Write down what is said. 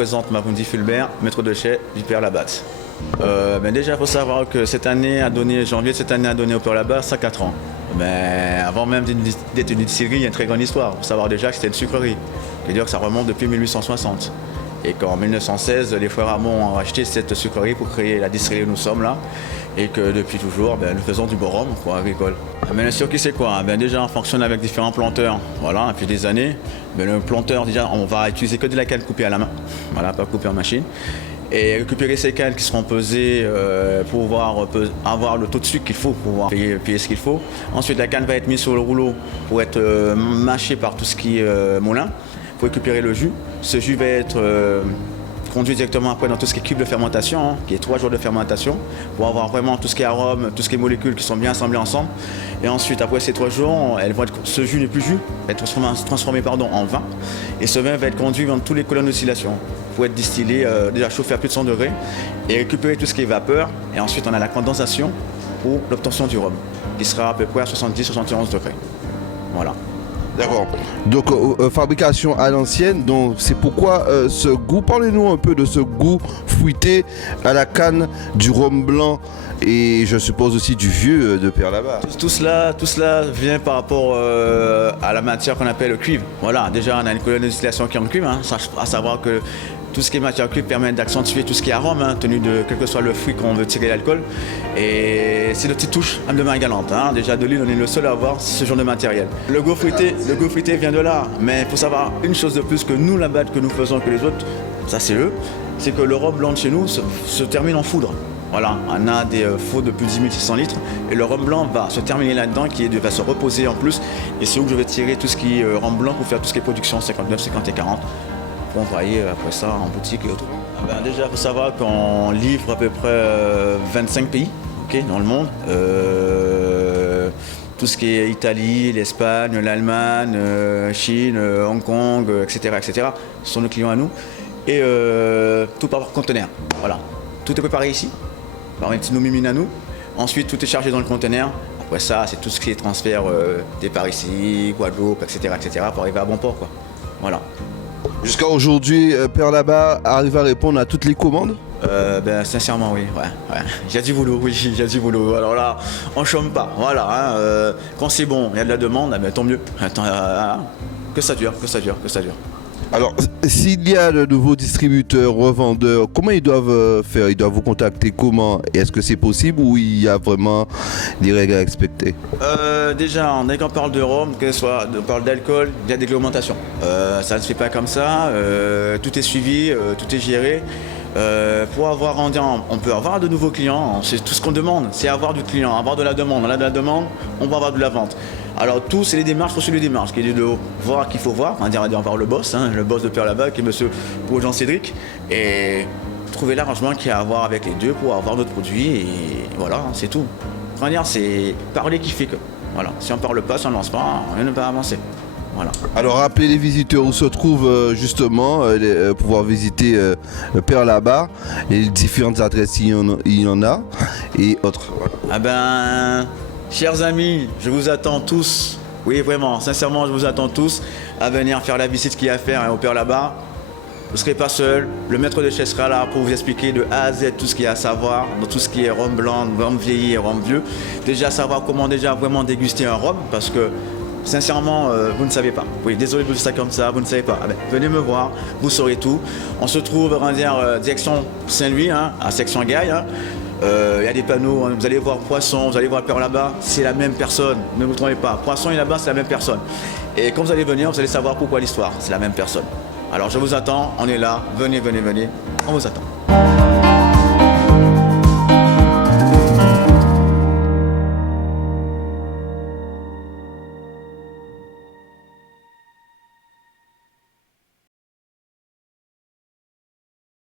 présente Maroundi Fulbert, maître de chai du Père Labatte. Déjà, il faut savoir que janvier de cette année a donné au Père Labatte 104 ans. Mais avant même d'être une distillerie, il y a une très grande histoire. Il faut savoir déjà que c'était une sucrerie. C'est-à-dire que ça remonte depuis 1860. Et qu'en 1916, les frères Hamon ont racheté cette sucrerie pour créer la distillerie où nous sommes là. Et que depuis toujours, nous faisons du beau rhum agricole. Mais le circuit, c'est quoi? Déjà, on fonctionne avec différents planteurs. Voilà, depuis des années. Le planteur, déjà, on va utiliser que de la canne coupée à la main. Voilà, pas coupée en machine. Et récupérer ces cannes qui seront pesées pour avoir le taux de sucre qu'il faut pour pouvoir payer ce qu'il faut. Ensuite, la canne va être mise sur le rouleau pour être mâchée par tout ce qui est moulin, pour récupérer le jus. Ce jus va être conduit directement après dans tout ce qui est cube de fermentation, qui est 3 jours de fermentation, pour avoir vraiment tout ce qui est arôme, tout ce qui est molécules qui sont bien assemblées ensemble. Et ensuite, après ces 3 jours, ce jus n'est plus jus, va être transformé en vin. Et ce vin va être conduit dans toutes les colonnes d'oscillation pour être distillé, déjà chauffé à plus de 100 degrés, et récupérer tout ce qui est vapeur. Et ensuite, on a la condensation pour l'obtention du rhum, qui sera à peu près à 70-71 degrés. Voilà. D'accord. Donc fabrication à l'ancienne, donc c'est pourquoi ce goût, parlez-nous un peu de ce goût fruité à la canne du rhum blanc et je suppose aussi du vieux de Père Labatte. Tout cela vient par rapport à la matière qu'on appelle le cuivre. Voilà, déjà on a une colonne de distillation qui est en cuivre, à savoir que tout ce qui est matière cuivre permet d'accentuer tout ce qui est arôme, tenu de quel que soit le fruit qu'on veut tirer l'alcool. Et c'est de petites touches de main galante. Déjà de l'île, on est le seul à avoir ce genre de matériel. Le goût fruité vient de là. Mais il faut savoir une chose de plus que nous, la batte que nous faisons que les autres, ça c'est eux, c'est que le rhum blanc de chez nous se termine en foudre. Voilà, on a des faux de plus de 10 600 litres et le rhum blanc va se terminer là-dedans, va se reposer en plus. Et c'est où que je vais tirer tout ce qui est rhum blanc pour faire tout ce qui est production 59, 50 et 40. Pour envoyer après ça en boutique et autres. Déjà, il faut savoir qu'on livre à peu près 25 pays dans le monde. Tout ce qui est Italie, l'Espagne, l'Allemagne, Chine, Hong Kong, etc., etc. Ce sont nos clients à nous. Et tout par conteneur. Voilà. Tout est préparé ici, par nos mimines à nous. Ensuite, tout est chargé dans le conteneur. Après ça, c'est tout ce qui est transfert des par ici, Guadeloupe, etc., etc., pour arriver à bon port. Voilà. Jusqu'à aujourd'hui, Père Labatte arrive à répondre à toutes les commandes? Sincèrement, oui. Ouais. J'ai du boulot, oui, j'ai du boulot. Alors là, on ne chôme pas. Voilà. Quand c'est bon, il y a de la demande, tant mieux. Que ça dure. Alors, s'il y a de nouveaux distributeurs, revendeurs, comment ils doivent faire? Ils doivent vous contacter comment? Est-ce que c'est possible ou il y a vraiment des règles à respecter? Déjà, dès qu'on parle de rhum, on parle d'alcool, il y a des réglementations. Ça ne se fait pas comme ça. Tout est suivi, tout est géré. On peut avoir de nouveaux clients, c'est tout ce qu'on demande, c'est avoir du client, avoir de la demande. On a de la demande, on va avoir de la vente. Alors tout, c'est les démarches, faut suivre les démarches, qui est de voir qu'il faut voir, on va voir le boss de Père Labatte, qui est monsieur Jean Cédric, et trouver l'arrangement qu'il y a à avoir avec les deux pour avoir notre produit, et voilà, c'est tout. C'est parler qui fait que. Voilà, si on ne parle pas, si on ne lance pas, rien ne va avancer. Voilà. Alors rappelez les visiteurs où se trouvent justement pouvoir visiter Père Labatte et les différentes adresses il y en a et autres. Chers amis, je vous attends tous, oui vraiment, sincèrement je vous attends tous à venir faire la visite qu'il y a à faire au Père Labatte. Vous ne serez pas seul, le maître de chai sera là pour vous expliquer de A à Z tout ce qu'il y a à savoir, dans tout ce qui est rhum blanc, rhum vieilli et rhum vieux. Déjà savoir comment vraiment déguster un rhum, parce que sincèrement, vous ne savez pas. Oui, désolé de vous dire ça comme ça, vous ne savez pas. Venez me voir, vous saurez tout. On se trouve, direction Saint-Louis, à section Gaille. Il y a des panneaux, vous allez voir Poisson, vous allez voir Père Labatte, c'est la même personne, ne vous trompez pas. Poisson et là-bas, c'est la même personne. Et quand vous allez venir, vous allez savoir pourquoi l'histoire, c'est la même personne. Alors je vous attends, on est là, venez, on vous attend.